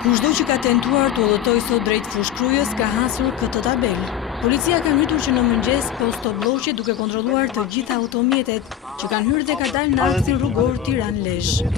Kushdo që ka tentuar të udhëtojë sot drejt Fushkrujës ka hasur këtë tabelë. Policia ka ngritur që në mëngjes postobllogje duke kontrolluar të gjitha automjetet që kanë hyrë dhe ka dalë në aksin rrugor Tiranë-Lezhë.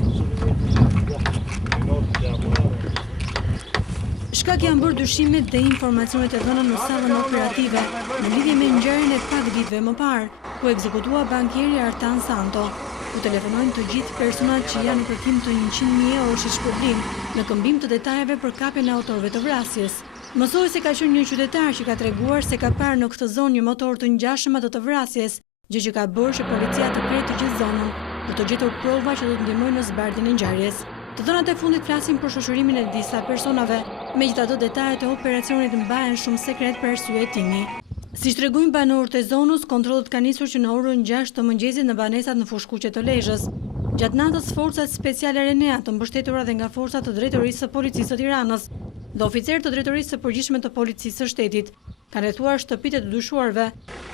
Shkak janë bërë dyshimet dhe informacionet e dhëna në sallën operative në lidhje me ngjarjen e pak ditëve më parë, ku ekzekutua bankieri Artan Santo, ku telefonojnë të gjithë personat që janë në kërkim të 100.000 eurosh shpërblim në këmbim të detajeve për kapjen e autorëve të vrasjes. Mësoj se ka qenë një qytetar që ka treguar se ka parë në këtë zonë një motor të ngjashëm atë të vrasjes, gjë që ka bërë që policia të krejë të gjithë zonën për të gjetur prova që do të ndihmojnë në zbardhjen e ngjarjes. Të dhënat e fundit flasin për shoqërimin e disa personave, megjithatë detajet e operacionit mbahen shumë sekret për arsye hetimi. Siç tregojnë banorët e zonës, kontrollet kanë nisur që në orën 6 të mëngjesit në banesat në fushkuqe të Lezhës. Gjatë natës, forcat speciale Renea të mbështetura dhe nga forcat të drejtorisë së policisë së Tiranës dhe oficerë të drejtorisë së përgjithshme të policisë së shtetit kanë rrethuar shtëpitë e të dyshuarve,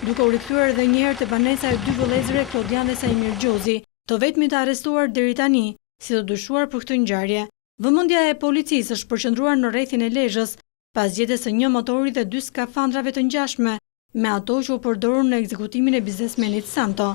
duke u rikthyer edhe një herë te banesa e dy vëllezërve Klodian dhe Saimir Gjozi, të vetmit të arrestuar deri tani si të dyshuar për këtë ngjarje. Vëmendja e policisë është përqendruar në rrethin e Lezhës pas gjetjes së një motori dhe 2 skafandrave të ngjashme me ato që u përdorur në ekzekutimin e biznesmenit Santo.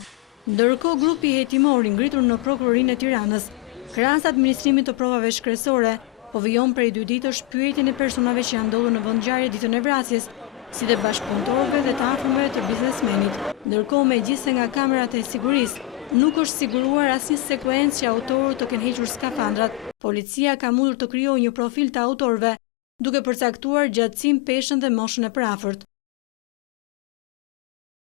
Ndërkohë, grupi hetimor i ngritur në prokurorinë e Tiranës, krahas administrimit të provave shkresore, po vijon prej 2 ditësh pyetjen e personave që janë ndodhur në vend ngjarje ditën e vrasjes, si dhe bashkëpunëtorëve dhe të afërmëve të biznesmenit. Ndërkohë, megjithëse nga kamerat e sigurisë nuk është siguruar asnjë sekuencë që autorët të kenë hequr skafandrat, policia ka mundur të krijojë një profil të autorëve, duke përcaktuar gjatësinë, peshën dhe moshën e përafërt.